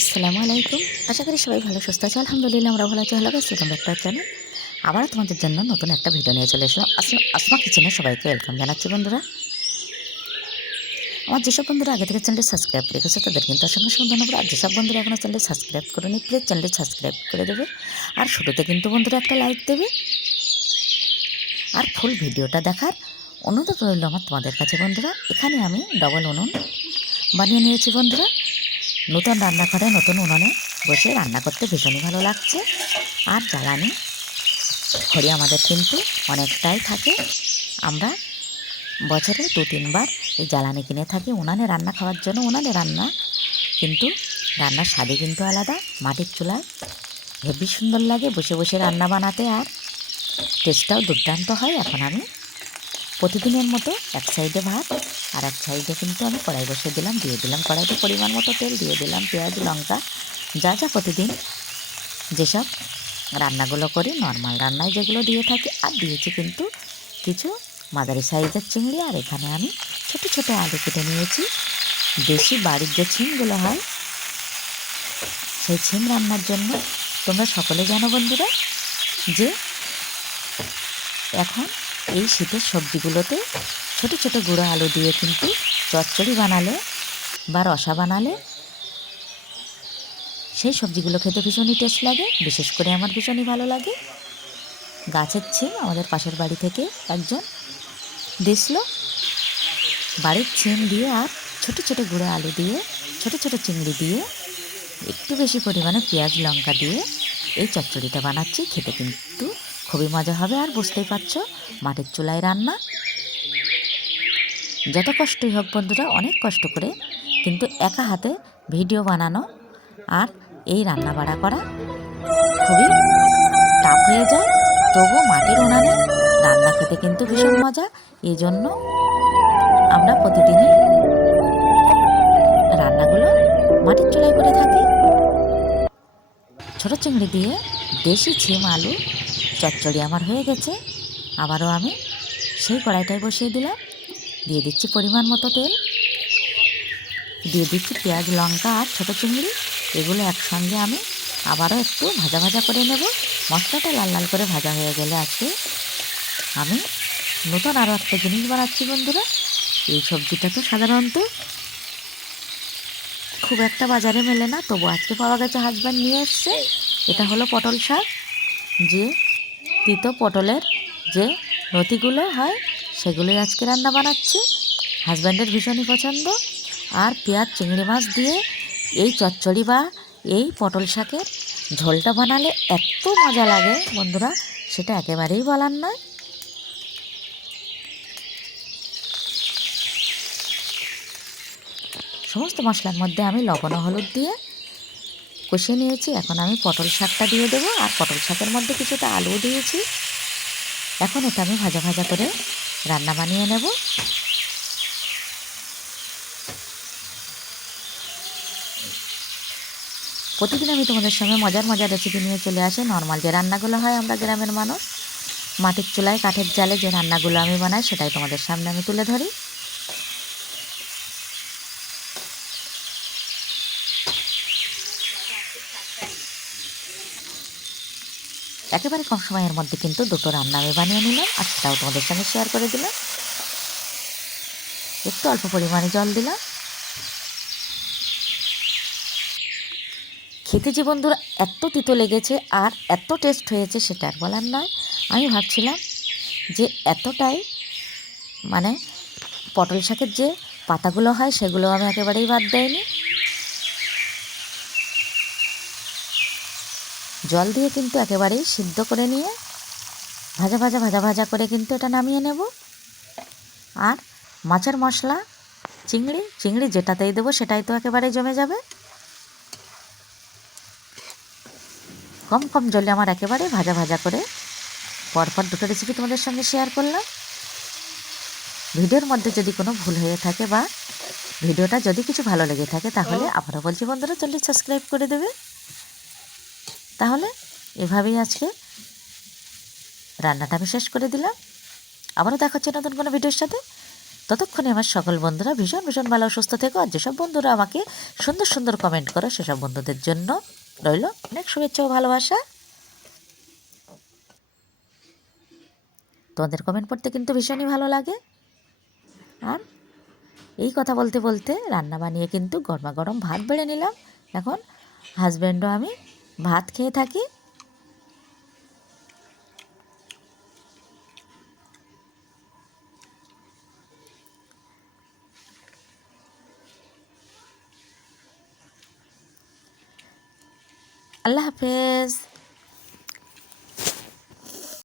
আসসালামু আলাইকুম। আশা করি সবাই ভালো, সুস্থ আছে। আলহামদুলিল্লাহ আমরা ভালো আছি। ভালো আছি তোমরা একটা চ্যানেল আবার তোমাদের জন্য নতুন একটা ভিডিও নিয়ে চলে এসলাম। আসমা কিচেনে সবাইকে ওয়েলকাম জানাচ্ছি বন্ধুরা। আমার যেসব বন্ধুরা আগে থেকে চ্যানেলটি সাবস্ক্রাইব রেখেছে, তাদের কিন্তু অসংখ্য অসংখ্য ধন্যবাদ। আর যেসব বন্ধুরা এখনও চ্যানেলটি সাবস্ক্রাইব করেনি প্লিজ চ্যানেলটি সাবস্ক্রাইব করে দেবে। আর শুরুতে কিন্তু বন্ধুরা একটা লাইক দেবে। আর ফুল ভিডিওটা দেখার অনুরোধ রইল আমার তোমাদের কাছে বন্ধুরা। এখানে আমি ডবল উনুন বানিয়ে নিয়েছি বন্ধুরা। নতুন রান্নাঘরে নতুন উনুনে বসে রান্না করতে ভীষণই ভালো লাগছে। আর জ্বালানি খড়ি আমাদের কিন্তু অনেকটাই থাকে। আমরা বছরে দু তিনবার এই জ্বালানি কিনে থাকি। উনানে রান্না খাওয়ার জন্য উনানে রান্না, কিন্তু রান্নার স্বাদই কিন্তু আলাদা। মাটির চুলায় হেভি সুন্দর লাগে বসে বসে রান্না বানাতে। আর টেস্টটাও দুর্দান্ত হয়। এখন আমি প্রতিদিনের মতো এক সাইডে ভাত আর এক সাইডে কিন্তু আমি কড়াই বসে দিলাম, দিয়ে দিলাম কড়াইতে পরিমাণ মতো তেল, দিয়ে দিলাম পেঁয়াজ, লঙ্কা। যা যা প্রতিদিন যেসব রান্নাগুলো করি নর্মাল রান্নায় যেগুলো দিয়ে থাকি আর দিয়েছি কিন্তু কিছু মাদারি সাইজের চিংড়ি আর এখানে আমি ছোট ছোট আলু কেটে নিয়েছি। দেশি বাড়ির যে ছিমগুলো হয়, সেই ছিম রান্নার জন্য তোমরা সকলে জানো বন্ধুরা যে এখন এই শীতের সবজিগুলোতে ছোট ছোট গুঁড়ো আলু দিয়ে কিন্তু চচ্চড়ি বানালে বা রসা বানালে সেই সবজিগুলো খেতে ভীষণই টেস্ট লাগে, বিশেষ করে আমার ভীষণই ভালো লাগে। গাছের ছিম আমাদের পাশের বাড়ি থেকে একজন দিছিল বাড়ির ছিম দিয়ে আর ছোট ছোট গুঁড়ো আলু দিয়ে, ছোট ছোট চিংড়ি দিয়ে, একটু বেশি পরিমাণে পেঁয়াজ, লঙ্কা দিয়ে এই চচ্চড়িটা বানাচ্ছি, খেতে কিন্তু খুবই মজা হবে আর বুঝতেই পারছ? মাটির চুলায় রান্না। যত কষ্টই হোক বন্ধুরা, অনেক কষ্ট করে, কিন্তু একা হাতে ভিডিও বানানো আর এই রান্না বাড়া করা খুবই টাফ হয়ে যায়। তবু মাটির উনানে রান্না খেতে কিন্তু ভীষণ মজা। এই জন্য আমরা প্রতিদিনই রান্নাগুলো মাটির চুলায় করে থাকি। ছোটো চিংড়ি দিয়ে দেশি ছিম আলু চচ্চড়ি আমার হয়ে গেছে। আবারও আমি সেই কড়াইটাই বসিয়ে দিলাম। দিয়ে দিচ্ছি পরিমাণ মতো তেল। দিয়ে দিচ্ছি পেঁয়াজ, লঙ্কা আর ছোটো চিংড়ি। এগুলো একসঙ্গে আমি আবারও একটু ভাজা ভাজা করে নেব। মশলাটা লাল লাল করে ভাজা হয়ে গেলে আজকে আমি নতুন আরও একটা জিনিস বানাচ্ছি বন্ধুরা। এই সবজিটা তো সাধারণত খুব একটা বাজারে মেলে না, তবু আজকে পাওয়া গেছে হাজব্যান্ড নিয়ে এসছে। এটা হলো পটল শাক, যে তিতো পটলের যে রতিগুলো হয়, সেগুলোই আজকে রান্না বানাচ্ছি। হাজব্যান্ডের ভীষণই পছন্দ। আর পেঁয়াজ, চিংড়ি মাছ দিয়ে এই চচ্চড়ি বা এই পটল শাকের ঝোলটা বানালে এত মজা লাগে বন্ধুরা, সেটা একেবারেই বলার নয়। সমস্ত মশলার মধ্যে আমি লবণ হলুদ দিয়ে কষিয়ে নিয়েছি। এখন আমি পটল শাকটা দিয়ে দেবো আর পটল শাকের মধ্যে কিছুটা আলু দিয়েছি। এখন এটা আমি ভাজা ভাজা করে রান্না বানিয়ে নেব। প্রতিদিন আমি তোমাদের সঙ্গে মজার মজার রেসিপি নিয়ে চলে আসি। নর্মাল যে রান্নাগুলো হয় আমরা গ্রামের মানুষ, মাটির চুলায় কাঠের জালে যে রান্নাগুলো আমি বানাই সেটাই তোমাদের সামনে আমি তুলে ধরি। একেবারে কম সময়ের মধ্যে কিন্তু দুটো রান্না আমি বানিয়ে নিলাম আর সেটাও তোমাদের সঙ্গে শেয়ার করে দিলাম। একটু অল্প পরিমাণে জল দিলাম। খেতে যে বন্ধুরা এত তিতো লেগেছে আর এত টেস্ট হয়েছে সেটা আর বলার নয়। আমি ভাবছিলাম যে এতটাই মানে পটল শাকের যে পাতাগুলো হয় সেগুলো আমি একেবারেই বাদ দেয়নি। জল দিয়ে কিন্তু একেবারেই সিদ্ধ করে নিয়ে ভাজা ভাজা ভাজা ভাজা করে কিন্তু এটা নামিয়ে নেব। আর মাছের মশলা, চিংড়ি চিংড়ি যেটাতেই দেবো সেটাই তো একেবারে জমে যাবে। কম কম জলে আমার একেবারে ভাজা ভাজা করে পরপর দুটো রেসিপি তোমাদের সঙ্গে শেয়ার করলাম। ভিডিওর মধ্যে যদি কোনো ভুল হয়ে থাকে বা ভিডিওটা যদি কিছু ভালো লেগে থাকে তাহলে আবারও বলছি বন্ধুরা চল্লিশ সাবস্ক্রাইব করে দেবে। তাহলে এভাবেই আজকে রান্নাটা আমি শেষ করে দিলাম। আবারও দেখা হচ্ছে নতুন কোনো ভিডিওর সাথে। ততক্ষণে আমার সকল বন্ধুরা ভীষণ ভীষণ ভালো, সুস্থ থেকো আর যেসব বন্ধুরা আমাকে সুন্দর সুন্দর কমেন্ট করো, সেসব বন্ধুদের জন্য রইল অনেক শুভেচ্ছা ও ভালোবাসা। তোমাদের কমেন্ট পড়তে কিন্তু ভীষণই ভালো লাগে। আর এই কথা বলতে বলতে রান্না বানিয়ে কিন্তু গরমা গরম ভাত বেড়ে নিলাম। এখন হাজব্যান্ডও আমি ভাত খেয়ে থাকি। আল্লাহ হাফেজ।